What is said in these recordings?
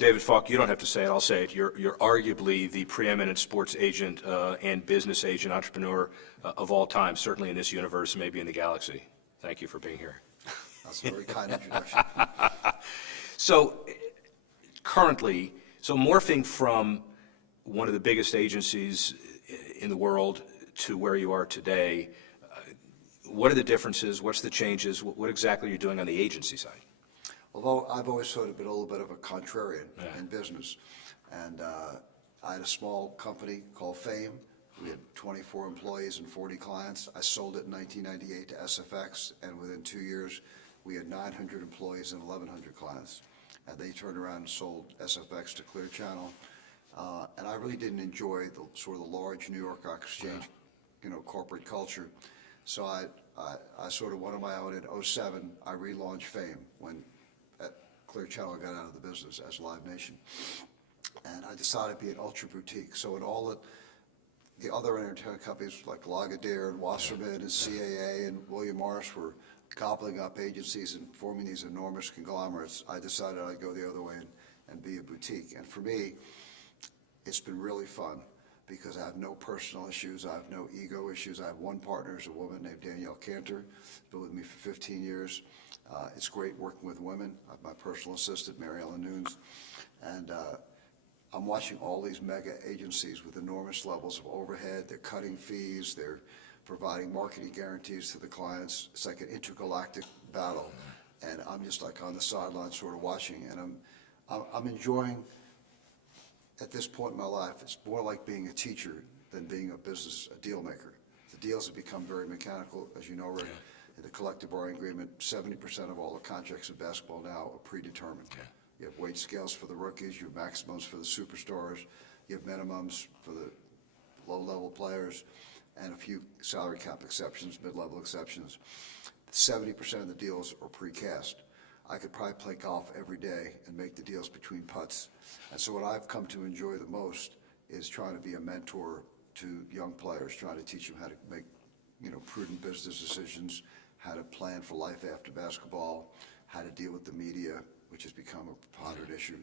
David Falk, you don't have to say it, I'll say it. You're arguably the preeminent sports agent and business agent, entrepreneur of all time, certainly in this universe, maybe in the galaxy. Thank you for being here. That's a very kind introduction. So currently, morphing from one of the biggest agencies in the world to where you are today, what are the differences? What's the changes? What exactly are you doing on the agency side? Although I've always sort of been a little bit of a contrarian in business. And I had a small company called Fame. We had 24 employees and 40 clients. I sold it in 1998 to SFX, and within 2 years, we had 900 employees and 1,100 clients. And they turned around and sold SFX to Clear Channel. And I really didn't enjoy the sort of the large New York Exchange, corporate culture. So I sort of went on my own. In '07, I relaunched Fame when Clear Channel got out of the business as Live Nation. And I decided to be an ultra boutique. So in all the other entertainment companies like Lagardère and Wasserman and CAA and William Morris were gobbling up agencies and forming these enormous conglomerates, I decided I'd go the other way and be a boutique. And for me, it's been really fun because I have no personal issues. I have no ego issues. I have one partner, is a woman named Danielle Cantor, been with me for 15 years. It's great working with women. I have my personal assistant, Mary Ellen Nunes. And I'm watching all these mega agencies with enormous levels of overhead. They're cutting fees. They're providing marketing guarantees to the clients. It's like an intergalactic battle. And I'm just like on the sidelines sort of watching. And I'm enjoying, at this point in my life, it's more like being a teacher than being a deal maker. The deals have become very mechanical, as you know, Rick. In the collective bargaining agreement, 70% of all the contracts in basketball now are predetermined. You have wage scales for the rookies, you have maximums for the superstars, you have minimums for the low-level players, and a few salary cap exceptions, mid-level exceptions. 70% of the deals are precast. I could probably play golf every day and make the deals between putts. And so what I've come to enjoy the most is trying to be a mentor to young players, trying to teach them how to make, prudent business decisions, how to plan for life after basketball, how to deal with the media, which has become a preponderant issue.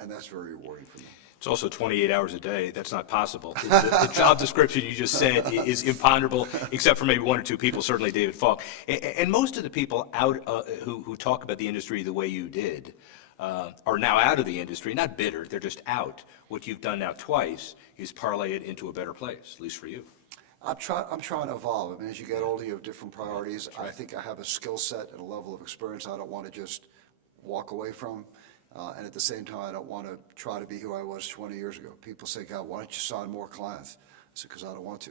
And that's very rewarding for me. It's also 28 hours a day. That's not possible. The job description you just said is imponderable, except for maybe one or two people, certainly David Falk. And most of the people out who talk about the industry the way you did are now out of the industry, not bitter, they're just out. What you've done now twice is parlay it into a better place, at least for you. I'm trying to evolve. I mean, as you get older, you have different priorities. I think I have a skill set and a level of experience I don't want to just walk away from. And at the same time, I don't want to try to be who I was 20 years ago. People say, God, why don't you sign more clients? I said, because I don't want to.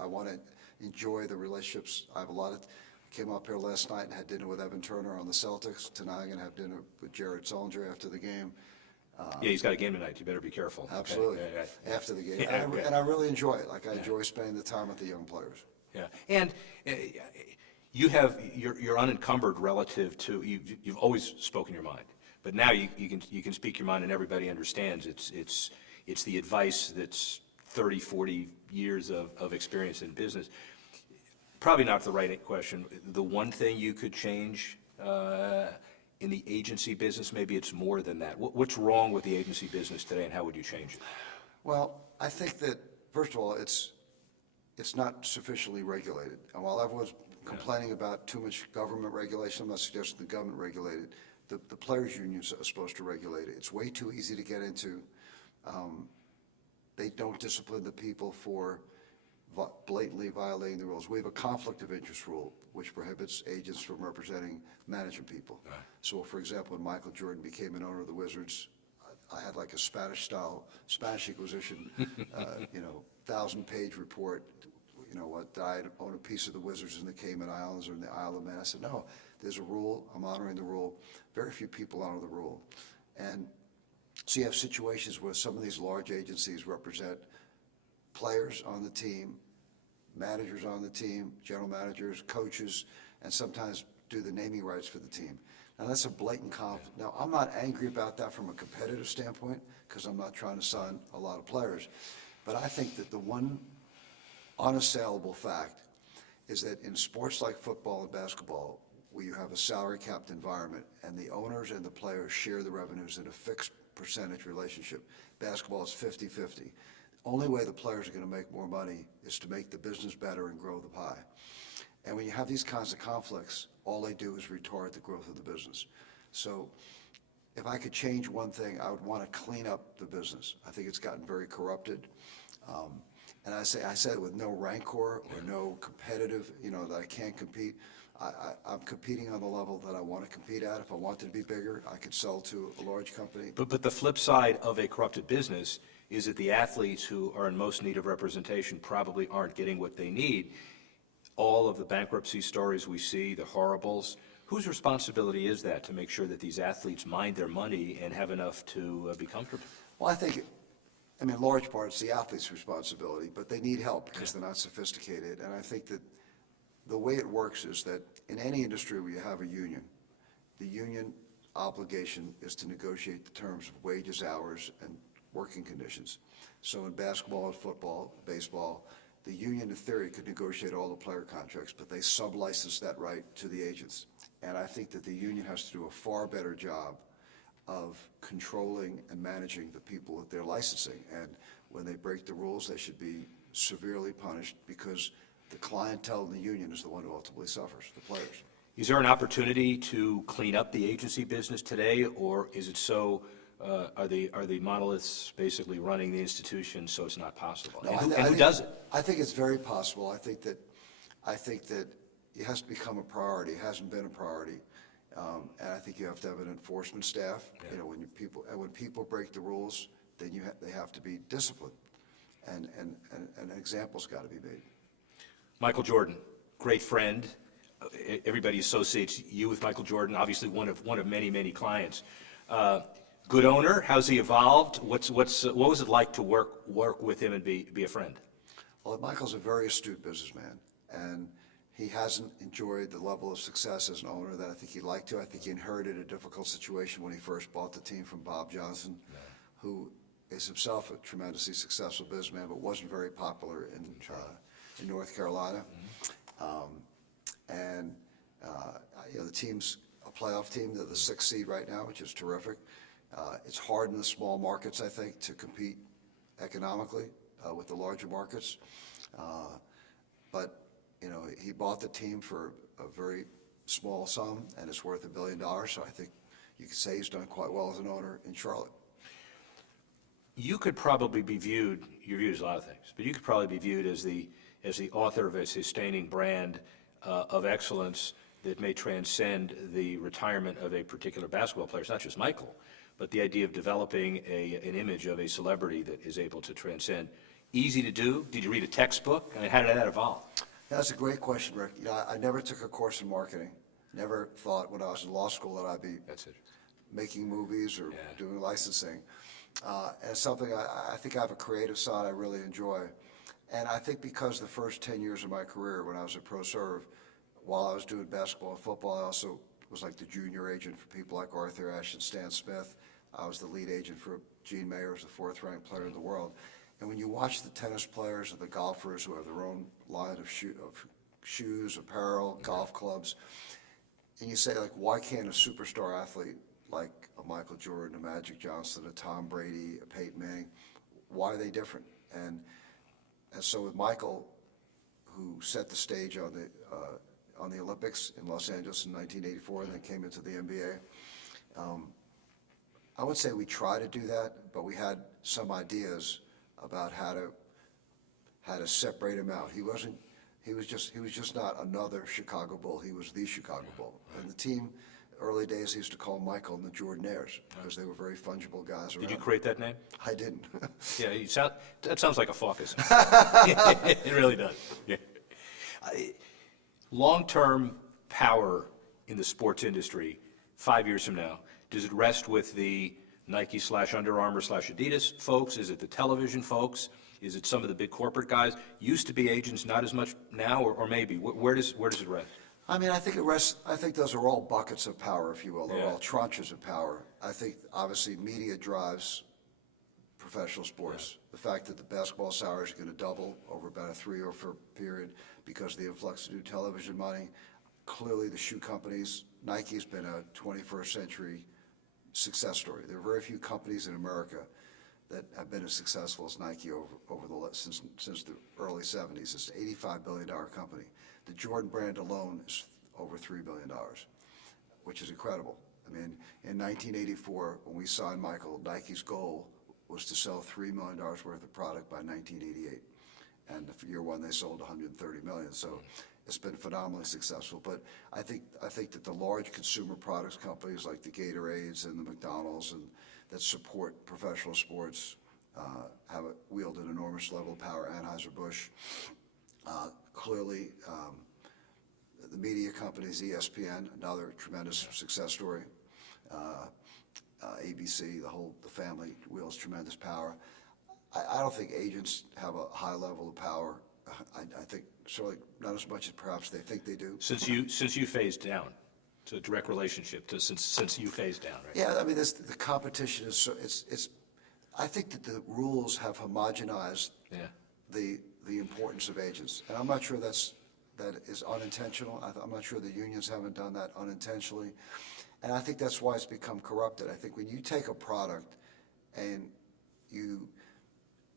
I want to enjoy the relationships. I have a lot of, came up here last night and had dinner with Evan Turner on the Celtics. Tonight I'm going to have dinner with Jared Sullinger after the game. Yeah, he's got a game tonight. You better be careful. Absolutely. Okay. Yeah. After the game. And I really enjoy it. Like I enjoy spending the time with the young players. Yeah. And you're unencumbered relative to, you've always spoken your mind. But now you can speak your mind and everybody understands. It's the advice that's 30, 40 years of experience in business. Probably not the right question. The one thing you could change in the agency business, maybe it's more than that. What's wrong with the agency business today, and how would you change it? Well, I think that, first of all, it's not sufficiently regulated. And while everyone's complaining about too much government regulation, I'm not suggesting the government regulate it. The players' unions are supposed to regulate it. It's way too easy to get into. They don't discipline the people for blatantly violating the rules. We have a conflict of interest rule, which prohibits agents from representing management people. Right. So, for example, when Michael Jordan became an owner of the Wizards, I had like a Spanish Inquisition, 1,000-page report. I own a piece of the Wizards in the Cayman Islands or in the Isle of Man. I said, no, there's a rule. I'm honoring the rule. Very few people honor the rule. And so you have situations where some of these large agencies represent players on the team, managers on the team, general managers, coaches, and sometimes do the naming rights for the team. Now, that's a blatant conflict. Now, I'm not angry about that from a competitive standpoint because I'm not trying to sign a lot of players. But I think that the one unassailable fact is that in sports like football and basketball, where you have a salary capped environment and the owners and the players share the revenues in a fixed percentage relationship. Basketball is 50-50. Only way the players are going to make more money is to make the business better and grow the pie. And when you have these kinds of conflicts, all they do is retard the growth of the business. So if I could change one thing, I would want to clean up the business. I think it's gotten very corrupted. And I say it with no rancor or no competitive, that I can't compete. I'm competing on the level that I want to compete at. If I wanted to be bigger, I could sell to a large company. But the flip side of a corrupted business is that the athletes who are in most need of representation probably aren't getting what they need. All of the bankruptcy stories we see, the horribles, whose responsibility is that to make sure that these athletes mind their money and have enough to be comfortable? Well, I think, in large part, it's the athlete's responsibility, but they need help because they're not sophisticated. And I think that the way it works is that in any industry where you have a union, the union obligation is to negotiate the terms of wages, hours, and working conditions. So in basketball and football, baseball, the union in theory could negotiate all the player contracts, but they sub-license that right to the agents. And I think that the union has to do a far better job of controlling and managing the people that they're licensing. And when they break the rules, they should be severely punished because the clientele in the union is the one who ultimately suffers, the players. Is there an opportunity to clean up the agency business today, or is it so, are the monoliths basically running the institution so it's not possible? No, and who does it? I think it's very possible. I think that it has to become a priority. It hasn't been a priority. And I think you have to have an enforcement staff. Yeah. When people break the rules, then they have to be disciplined, and an example's got to be made. Michael Jordan, great friend. Everybody associates you with Michael Jordan, obviously one of many clients. Good owner. How's he evolved? What was it like to work with him and be a friend? Well, Michael's a very astute businessman, and he hasn't enjoyed the level of success as an owner that I think he'd like to. I think he inherited a difficult situation when he first bought the team from Bob Johnson, who is himself a tremendously successful businessman, but wasn't very popular in North Carolina. The team's a playoff team. They're the 6th seed right now, which is terrific. It's hard in the small markets, I think, to compete economically with the larger markets. But he bought the team for a very small sum, and it's worth $1 billion. So I think you could say he's done quite well as an owner in Charlotte. You could probably be viewed, you're viewed as a lot of things, but you could probably be viewed as the author of a sustaining brand of excellence that may transcend the retirement of a particular basketball player. It's not just Michael, but the idea of developing an image of a celebrity that is able to transcend. Easy to do? Did you read a textbook? I mean, how did that evolve? That's a great question, Rick. I never took a course in marketing. Never thought when I was in law school that I'd be making movies or doing licensing. And it's something I think I have a creative side I really enjoy. And I think because the first 10 years of my career when I was at ProServe, while I was doing basketball and football, I also was like the junior agent for people like Arthur Ashe and Stan Smith. I was the lead agent for Gene Mayer, who's the 4th-ranked player in the world. And when you watch the tennis players and the golfers who have their own line of shoes, apparel, golf clubs, and you say, like, why can't a superstar athlete like a Michael Jordan, a Magic Johnson, a Tom Brady, a Peyton Manning, why are they different? And so with Michael, who set the stage on the Olympics in Los Angeles in 1984 and then came into the NBA, I would say we try to do that, but we had some ideas about how to separate him out. He was just not another Chicago Bull. He was the Chicago Bull. And the team, early days, used to call Michael the Jordanaires because they were very fungible guys around. Did you create that name? I didn't. Yeah, that sounds like a Falkism. It really does. Yeah. Long-term power in the sports industry, 5 years from now, does it rest with the Nike/Under Armour/Adidas folks? Is it the television folks? Is it some of the big corporate guys? Used to be agents, not as much now, or maybe. Where does it rest? I mean, I think those are all buckets of power, if you will. They're all tranches of power. I think, obviously, media drives professional sports. Yeah. The fact that the basketball salaries are going to double over about a 3 or 4 period because of the influx of new television money. clearly the shoe companies, Nike's been a 21st century success story. There are very few companies in America that have been as successful as Nike since the early 70s. It's an $85 billion company. The Jordan brand alone is over $3 billion, which is incredible. I mean, in 1984, when we signed Michael, Nike's goal was to sell $3 million worth of product by 1988. And for year one, they sold 130 million. So it's been phenomenally successful. But I think that the large consumer products companies like the Gatorades and the McDonald's and that support professional sports have wielded an enormous level of power. Anheuser-Busch, clearly, the media companies, ESPN, another tremendous success story. ABC, the family wields tremendous power. I don't think agents have a high level of power. I think certainly not as much as perhaps they think they do. Since you phased down, it's a direct relationship to since you phased down, right? Yeah, I mean, the competition is so it's. I think that the rules have homogenized the importance of agents, and I'm not sure that is unintentional. I'm not sure the unions haven't done that unintentionally, and I think that's why it's become corrupted. I think when you take a product and you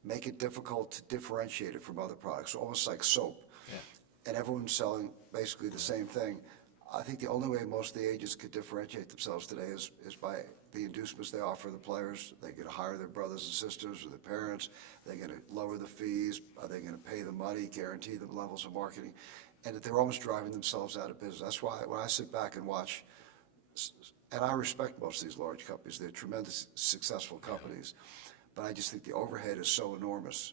make it difficult to differentiate it from other products, almost like soap, and everyone's selling basically the same thing. I think the only way most of the agents could differentiate themselves today is by the inducements they offer the players. They get to hire their brothers and sisters or their parents. They're going to lower the fees. Are they going to pay the money, guarantee the levels of marketing? And that they're almost driving themselves out of business. That's why when I sit back and watch, and I respect most of these large companies, they're tremendous, successful companies, but I just think the overhead is so enormous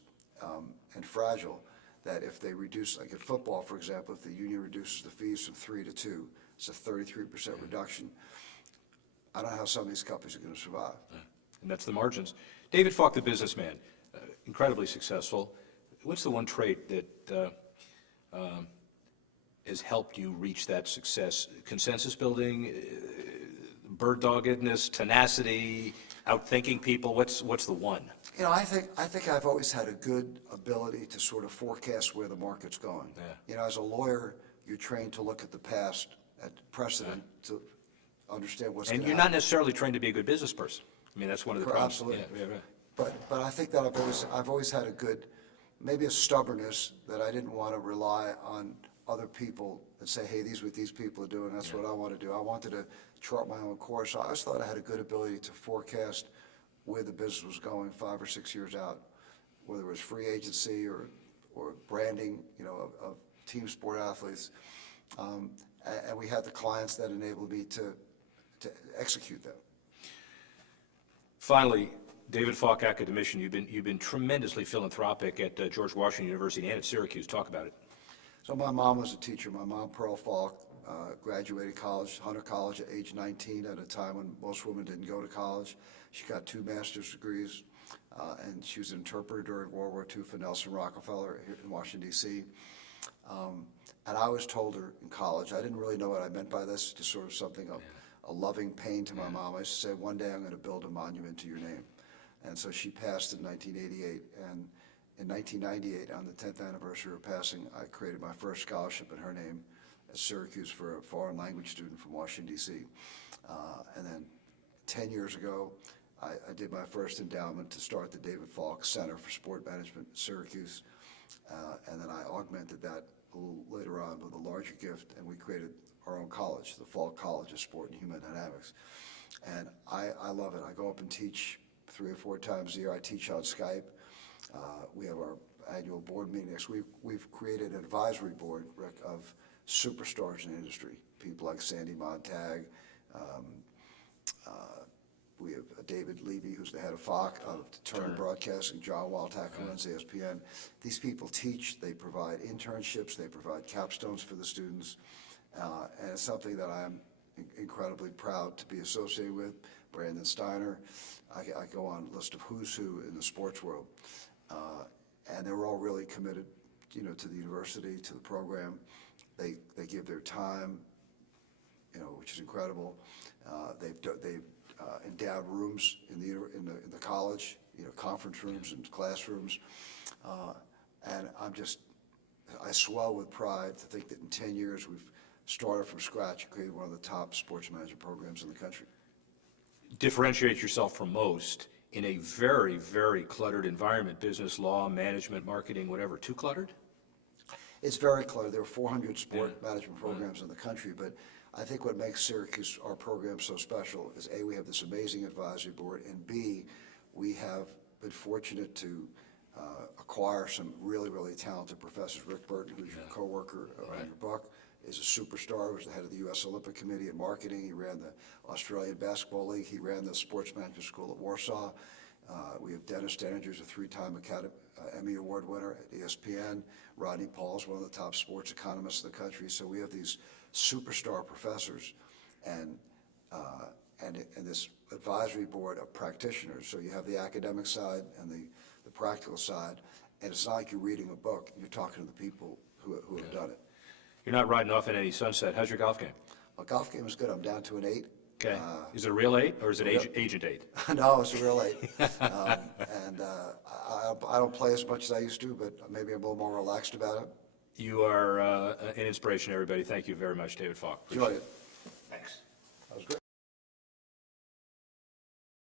and fragile that if they reduce, like in football, for example, if the union reduces the fees from 3 to 2, it's a 33% reduction. I don't know how some of these companies are going to survive. And that's the margins. David Falk, the businessman, incredibly successful. What's the one trait that has helped you reach that success? Consensus building, bird doggedness, tenacity, outthinking people. What's the one? You know, I think I've always had a good ability to sort of forecast where the market's going. Yeah. You know, as a lawyer, you're trained to look at the past, at precedent, to understand what's going And to you're happen. not necessarily trained to be a good business person. I mean, that's one of the problems. Absolutely. Yeah, right. But I think that I've always had a good, maybe a stubbornness that I didn't want to rely on other people and say, hey, these are what these people are doing, that's what I want to do. I wanted to chart my own course. I always thought I had a good ability to forecast where the business was going 5 or 6 years out, whether it was free agency or branding, you know, of team sport athletes. And we had the clients that enabled me to execute them. Finally, David Falk, academician, you've been tremendously philanthropic at George Washington University and at Syracuse. Talk about it. So my mom was a teacher. My mom, Pearl Falk, graduated college, Hunter College at age 19 at a time when most women didn't go to college. She got 2 master's degrees, and she was an interpreter during World War II for Nelson Rockefeller here in Washington, D.C. And I always told her in college, I didn't really know what I meant by this, just sort of something, a loving pain to my mom. I used to say, one day I'm going to build a monument to your name. And so she passed in 1988, and in 1998, on the 10th anniversary of her passing, I created my first scholarship in her name at Syracuse for a foreign language student from Washington, D.C. And then 10 years ago, I did my first endowment to start the David Falk Center for Sport Management at Syracuse. And then I augmented that a little later on with a larger gift, and we created our own college, the Falk College of Sport and Human Dynamics. And I love it. I go up and teach 3 or 4 times a year. I teach on Skype. We have our annual board meeting next week. We've created an advisory board, Rick, of superstars in the industry, people like Sandy Montag. We have David Levy, who's the head of Falk, of Turner Broadcasting, John Waltack, who runs ESPN. These people teach, they provide internships, they provide capstones for the students, and it's something that I'm incredibly proud to be associated with. Brandon Steiner, I go on a list of who's who in the sports world, and they're all really committed, you know, to the university, to the program. They give their time, you know, which is incredible. They've endowed rooms in the college, you know, conference rooms and classrooms, and I swell with pride to think that in 10 years we've started from scratch and created one of the top sports management programs in the country. Differentiate yourself from most in a very, very cluttered environment, business, law, management, marketing, whatever. Too cluttered? It's very cluttered. There are 400 sport management programs in the country, but I think what makes Syracuse, our program, so special is A, we have this amazing advisory board, and B, we have been fortunate to acquire some really, really talented professors. Rick Burton, who's your coworker on your book, is a superstar. He was the head of the U.S. Olympic Committee in marketing. He ran the Australian Basketball League. He ran the Sports Management School at Warsaw. We have Dennis Denninger, who's a three-time Emmy Award winner at ESPN. Rodney Paul is one of the top sports economists in the country. So we have these superstar professors and this advisory board of practitioners. So you have the academic side and the practical side. And it's not like you're reading a book. You're talking to the people who have done it. You're not riding off in any sunset. How's your golf game? My golf game is good. I'm down to an 8. Okay. Is it a real 8 or is it agent 8? No, it's a real 8. I don't play as much as I used to, but maybe I'm a little more relaxed about it. You are an inspiration, everybody. Thank you very much, David Falk. Enjoy it. Thanks. That was great.